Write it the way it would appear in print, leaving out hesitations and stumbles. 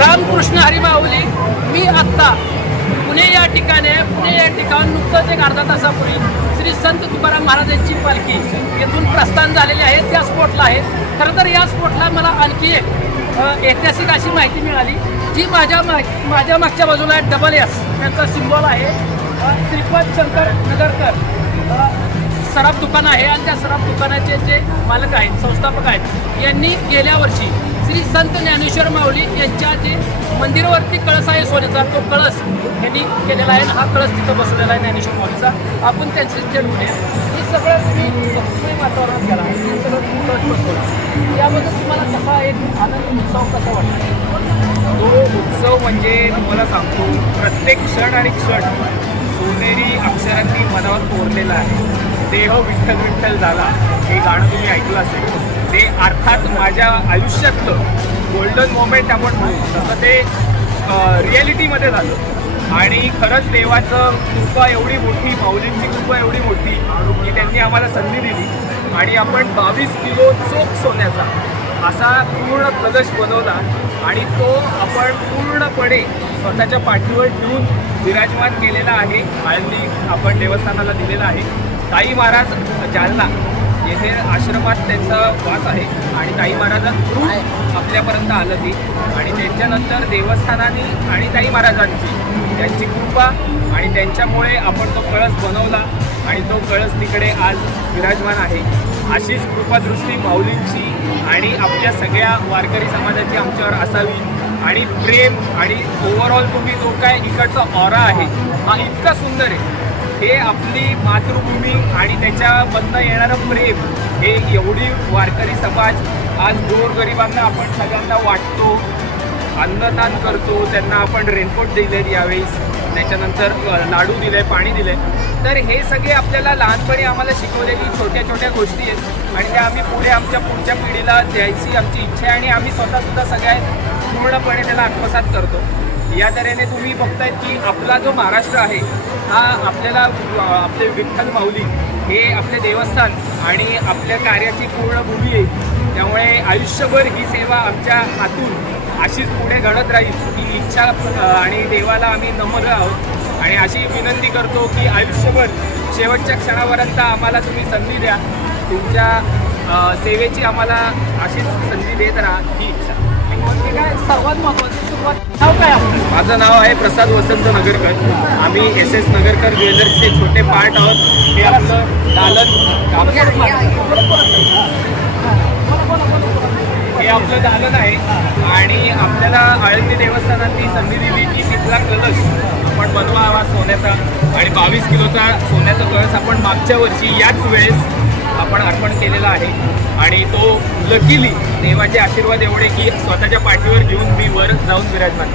रामकृष्ण हरी माऊली. मी आत्ता पुणे या ठिकाणी नुकतंच एक अर्धा तासापूर्वी श्री संत तुकाराम महाराजांची पालखी येथून प्रस्थान झालेली आहे. त्या स्पॉटला आहे. खरं तर या स्पॉटला मला आणखी एक ऐतिहासिक अशी माहिती मिळाली जी माझ्या मागच्या बाजूला डबल एस यांचा सिम्बॉल आहे. श्रीपद शंकर नगरकर सराफ दुकान आहे आणि त्या सराफ दुकानाचे जे मालक आहेत, संस्थापक आहेत, यांनी गेल्या वर्षी श्री संत ज्ञानेश्वर माऊली यांच्या जे मंदिरावरती कळस आहे सोन्याचा, तो कळस यांनी केलेला आहे. हा कळस तिथं बसवलेला आहे ज्ञानेश्वर माऊलीचा. आपण त्यांचे जे म्हणूया हे सगळं तुम्ही वातावरणात गेला हे सगळं कळस बसवलं. याबद्दल तुम्हाला कसा एक आनंद उत्सव कसा वाटतो? तो उत्सव म्हणजे तुम्हाला सांगतो, प्रत्येक क्षण आणि क्षण सोनेरी अक्षरांनी मनावर कोरलेला आहे. देह विठ्ठल विठ्ठल झाला हे गाणं तुम्ही ऐकलं असेल. ते अर्थात माझ्या आयुष्यातलं गोल्डन मोमेंट आपण म्हणू तसं ते रिॲलिटीमध्ये झालं. आणि खरंच देवाचं कृपा एवढी मोठी, माऊलींची कृपा एवढी मोठी की त्यांनी आम्हाला संधी दिली आणि आपण 22 किलो चोख सोन्याचा असा पूर्ण कलश बनवला आणि तो आपण पूर्णपणे स्वतःच्या पाठीवर ठेवून विराजमान केलेला आहे. आळंदी आपण देवस्थानाला दिलेला आहे. ताई महाराज जालना येथे आश्रमात त्यांचा वास आहे आणि ताई महाराजांथ्रू आपल्यापर्यंत आलं ती. आणि त्यांच्यानंतर देवस्थानाने आणि ताई महाराजांची त्यांची कृपा आणि त्यांच्यामुळे आपण तो कळस बनवला आणि तो कळस तिकडे आज विराजमान आहे. अशीच कृपादृष्टी माऊलींची आणि आपल्या सगळ्या वारकरी समाजाची आमच्यावर असावी. आणि प्रेम आणि ओव्हरऑल तुम्ही जो काय इकडचा ऑरा आहे हा इतका सुंदर आहे. हे आपली मातृभूमी आणि त्याच्यामधनं येणारं प्रेम हे एवढी वारकरी समाज आज गोरगरिबांना आपण सगळ्यांना वाटतो, अन्नदान करतो, त्यांना आपण रेनकोट दिले यावेळेस, त्याच्यानंतर लाडू दिले, पाणी दिले. तर हे सगळे आपल्याला लहानपणी आम्हाला शिकवलेली छोट्या छोट्या गोष्टी आहेत आणि त्या आम्ही पुढे आमच्या पुढच्या पिढीला द्यायची आमची इच्छा आहे आणि आम्ही स्वतःसुद्धा सगळ्या पूर्णपणे त्याला आत्मसात करतो. या तऱ्हेने तुम्ही बघतायत की आपला जो महाराष्ट्र आहे हा आपल्याला आपले विठ्ठल माऊली हे आपले देवस्थान आणि आपल्या कार्याची पूर्ण भूमी आहे. त्यामुळे आयुष्यभर ही सेवा आमच्या हातून अशीच पुढे घडत राहील ही इच्छा आणि देवाला आम्ही नम्र आहोत आणि अशी विनंती करतो की आयुष्यभर शेवटच्या क्षणापर्यंत आम्हाला तुम्ही संधी द्या. तुमच्या सेवेची आम्हाला अशीच संधी देत राहा ही इच्छा. काय सर्वात महत्त्वाची सुरुवात नाव काय आपलं? माझं नाव आहे प्रसाद वसंत नगरकर. आम्ही SS नगरकर ज्वेलर्सचे छोटे पार्ट आहोत. हे आपलं दालन हे आपलं दालन आहे आणि आपल्याला आळंदी देवस्थानांनी संधी दिली की तिथला कलश आपण बनवावा सोन्याचा आणि 22 किलोचा सोन्याचा कळस आपण मागच्या वर्षी याच वेळेस आपण अर्पण केलेला आहे आणि तो लकीली देवाचे आशीर्वाद एवढे की स्वतःच्या पाठीवर घेऊन मी वर जाऊन विराजमान.